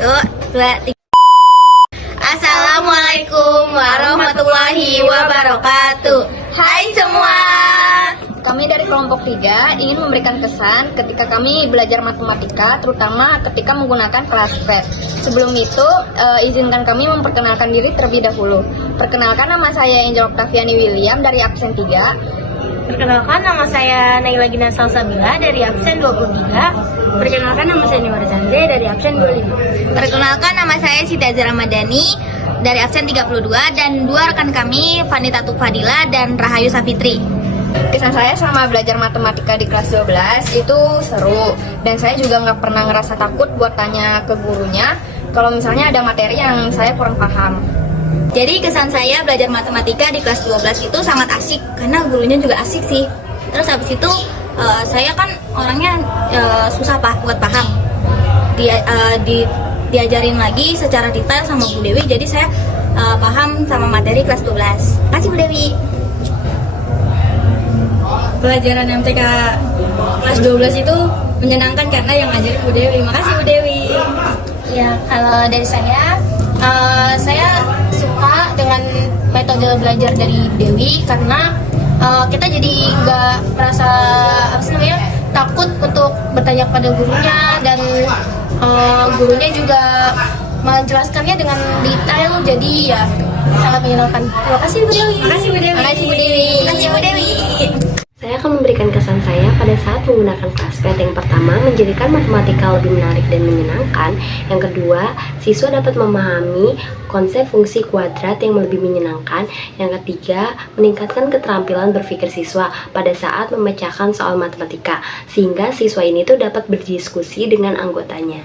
1, 2, 3. Assalamualaikum warahmatullahi wabarakatuh. Hai semua. Kami dari kelompok 3 ingin memberikan kesan ketika kami belajar matematika, terutama ketika menggunakan kelas-pad. Sebelum itu, izinkan kami memperkenalkan diri terlebih dahulu. Perkenalkan, nama saya Angel Octaviani William dari absen 3. Perkenalkan, nama saya Naila Gina Salsabila dari absen 23. Perkenalkan, nama saya Niwar Zanze dari absen 25. Perkenalkan, nama saya Siti Azhar Ramadhani dari absen 32 dan dua rekan kami, Vanita Fadila dan Rahayu Safitri. Kesan saya selama belajar matematika di kelas 12 itu seru, dan saya juga nggak pernah ngerasa takut buat tanya ke gurunya kalau misalnya ada materi yang saya kurang paham. Jadi kesan saya belajar matematika di kelas 12 itu sangat asik karena gurunya juga asik sih. Terus habis itu saya kan orangnya susah buat paham. Diajarin lagi secara detail sama Bu Dewi, jadi saya paham sama materi kelas 12. Makasih Bu Dewi. Pelajaran MTK kelas 12 itu menyenangkan karena yang ngajarin Bu Dewi. Makasih Bu Dewi. Ya, kalau dari saya suka dengan metode belajar dari Dewi karena kita jadi nggak merasa takut untuk bertanya kepada gurunya, dan gurunya juga menjelaskannya dengan detail, jadi ya sangat menyenangkan. Terima kasih Bu Dewi. Makasih Bu Dewi. Makasih Bu Dewi. Makasih Bu Dewi. Saya akan memberikan kesan saya pada saat menggunakan kelas-pad. Yang pertama, menjadikan matematika lebih menarik dan menyenangkan. Yang kedua, siswa dapat memahami konsep fungsi kuadrat yang lebih menyenangkan. Yang ketiga, meningkatkan keterampilan berpikir siswa pada saat memecahkan soal matematika, sehingga siswa ini tuh dapat berdiskusi dengan anggotanya.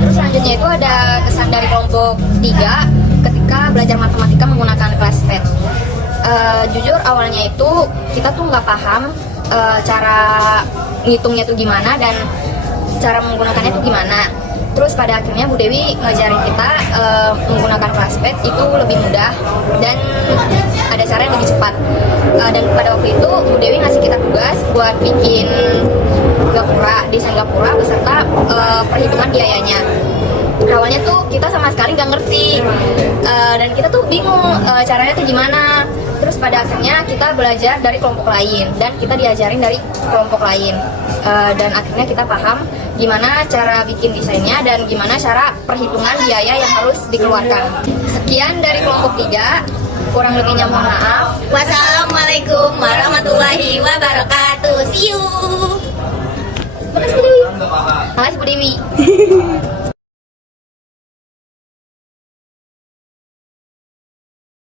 Terus selanjutnya itu ada kesan dari kelompok 3 ketika belajar matematika menggunakan kelas-pad. Jujur awalnya itu kita tuh nggak paham cara ngitungnya tuh gimana dan cara menggunakannya tuh gimana. Terus pada akhirnya Bu Dewi ngajarin kita menggunakan kelas-pad itu lebih mudah dan ada cara yang lebih cepat. Dan pada waktu itu Bu Dewi ngasih kita tugas buat bikin desain gapura beserta perhitungan biayanya. Awalnya tuh kita sama sekali nggak ngerti dan kita tuh bingung caranya tuh gimana. Terus pada akhirnya kita belajar dari kelompok lain dan kita diajarin dari kelompok lain, dan akhirnya kita paham gimana cara bikin desainnya dan gimana cara perhitungan biaya yang harus dikeluarkan. Sekian dari kelompok 3, kurang lebihnya mohon maaf. Wassalamualaikum warahmatullahi wabarakatuh. See you. Makasih Bu Dewi.